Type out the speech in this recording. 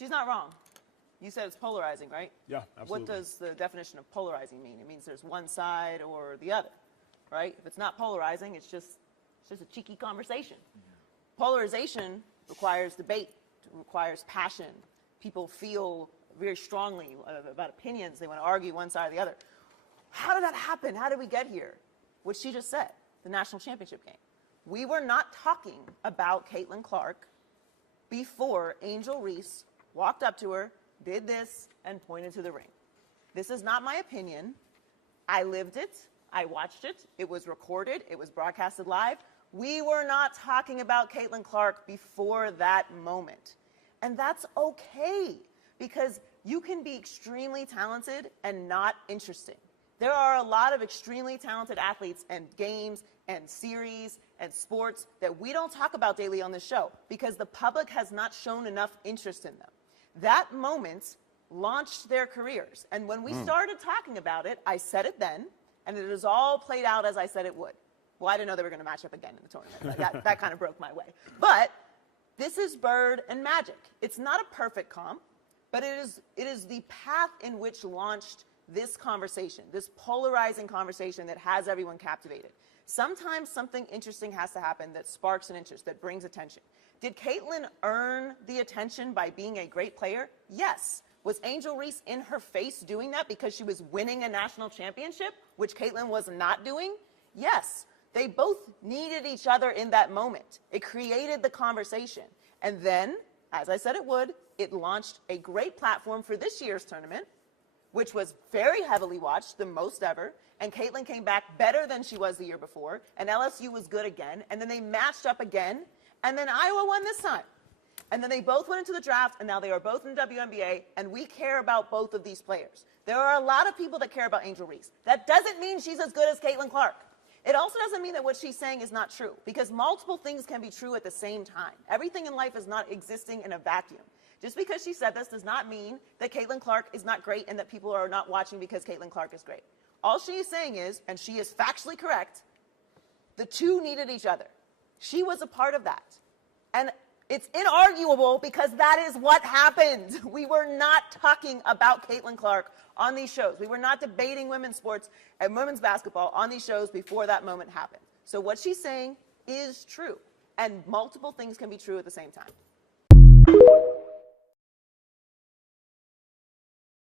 She's not wrong. You said it's polarizing, right? Yeah, absolutely. What does the definition of polarizing mean? It means there's one side or the other, right? If it's not polarizing, it's just a cheeky conversation. Polarization requires debate, requires passion. People feel very strongly about opinions. They want to argue one side or the other. How did that happen? How did we get here? What she just said, the national championship game. We were not talking about Caitlin Clark before Angel Reese walked up to her, did this, and pointed to the ring. This is not my opinion. I lived it. I watched it. It was recorded. It was broadcasted live. We were not talking about Caitlin Clark before that moment. And that's okay, because you can be extremely talented and not interesting. There are a lot of extremely talented athletes and games and series and sports that we don't talk about daily on this show because the public has not shown enough interest in them. That moment launched their careers. And when we started talking about it, I said it then, and it has all played out as I said it would. Well, I didn't know they were going to match up again in the tournament. That kind of broke my way. But this is Bird and Magic. It's not a perfect comp, but it is the path in which launched this conversation, this polarizing conversation that has everyone captivated. Sometimes something interesting has to happen that sparks an interest, that brings attention. Did Caitlin earn the attention by being a great player? Yes. Was Angel Reese in her face doing that because she was winning a national championship, which Caitlin was not doing? Yes. They both needed each other in that moment. It created the conversation. And then, as I said it would, it launched a great platform for this year's tournament, which was very heavily watched, the most ever, and Caitlin came back better than she was the year before, and LSU was good again, and then they matched up again, and then Iowa won this time. And then they both went into the draft, and now they are both in the WNBA, and we care about both of these players. There are a lot of people that care about Angel Reese. That doesn't mean she's as good as Caitlin Clark. It also doesn't mean that what she's saying is not true, because multiple things can be true at the same time. Everything in life is not existing in a vacuum. Just because she said this does not mean that Caitlin Clark is not great and that people are not watching because Caitlin Clark is great. All she is saying is, and she is factually correct, the two needed each other. She was a part of that. And it's inarguable because that is what happened. We were not talking about Caitlin Clark on these shows. We were not debating women's sports and women's basketball on these shows before that moment happened. So what she's saying is true. And multiple things can be true at the same time.